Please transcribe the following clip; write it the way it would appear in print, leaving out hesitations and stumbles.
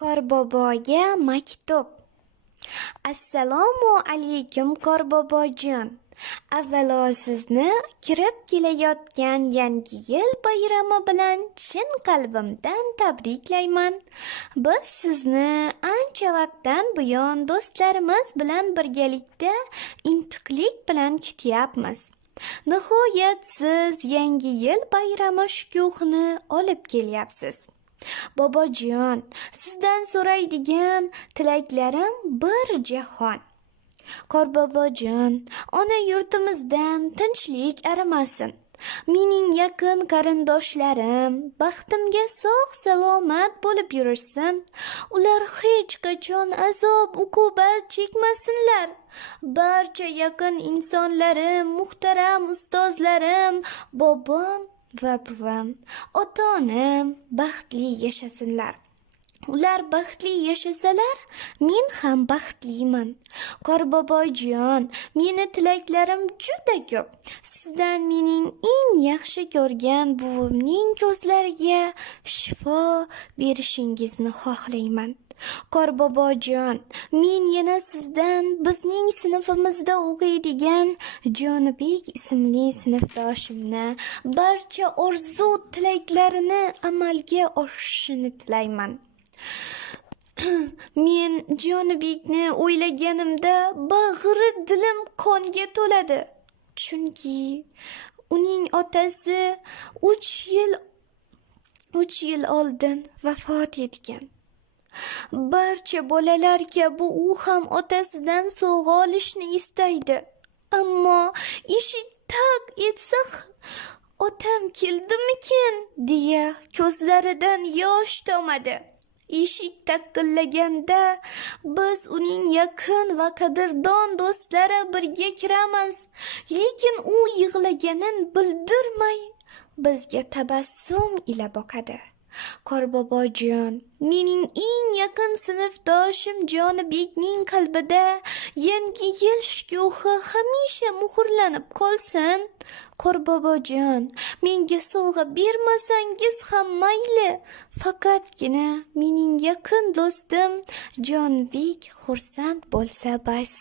Qorboboga maktub. Assalomu alaykum Qorbobojon. Avvalo sizni kirib kelayotgan yangi yil bayrami bilan chin qalbimdan tabriklayman. Biz sizni ancha vaqtdan buyon do'stlarimiz bilan birgalikda intiqlik bilan kutyapmiz. Nihoyat siz yangi yil bayrami shukuhini olib kelyapsiz. Bobojon, sizdan so'raydigan tilaklarim bir jahon. Qorbobojon, ona yurtimizdan tinchlik arimasin. Mening yaqin qarindoshlarim baxtimga sog' salomat bo'lib yurishsin. Ular hech qachon azob uqubat chekmasinlar. Barcha yaqin insonlarim, muhtaram ustozlarim, bobom va buvam, ota-onam baxtli yashasinlar. Ular baxtli yashasalar, men ham baxtliman. Qorbobojon, meni tilaklarim juda ko'p. Sizdan mening eng yaxshi ko'rgan buvimning ko'zlariga shifo berishingizni xohlayman. Qorbobojon, men yana sizdan bizning sinfimizda o'qiydigan Jonibek ismli sinfdoshimni barcha orzu tilaklarini amalga oshishini tilayman. Men Jonibekni o'ylaganimda bag'ri dilim qonga to'ladi. Chunki uning otasi 3 yil oldin vafot etgan. Barcha bolalar kabi u ham otasidan sovg'a olishni istaydi. Ammo eshik tak etsa otam keldimikin deya ko'zlaridan yosh tomadi. Eshik taqillaganda biz uning yaqin va qadrdon do'stlari birga kiramiz. Lekin u yig'laganin bildirmay bizga tabassum ila boqadi. Qorbobojon, mening eng yaqin sinfdoshim Jonibekning qalbida yangi yil shukuhi hamisha muhrlanib qolsin. Qorbobojon, menga sovg'a bermasangiz ham mayli, faqatgina mening yaqin do'stim Jonibek xursand bo'lsa bas.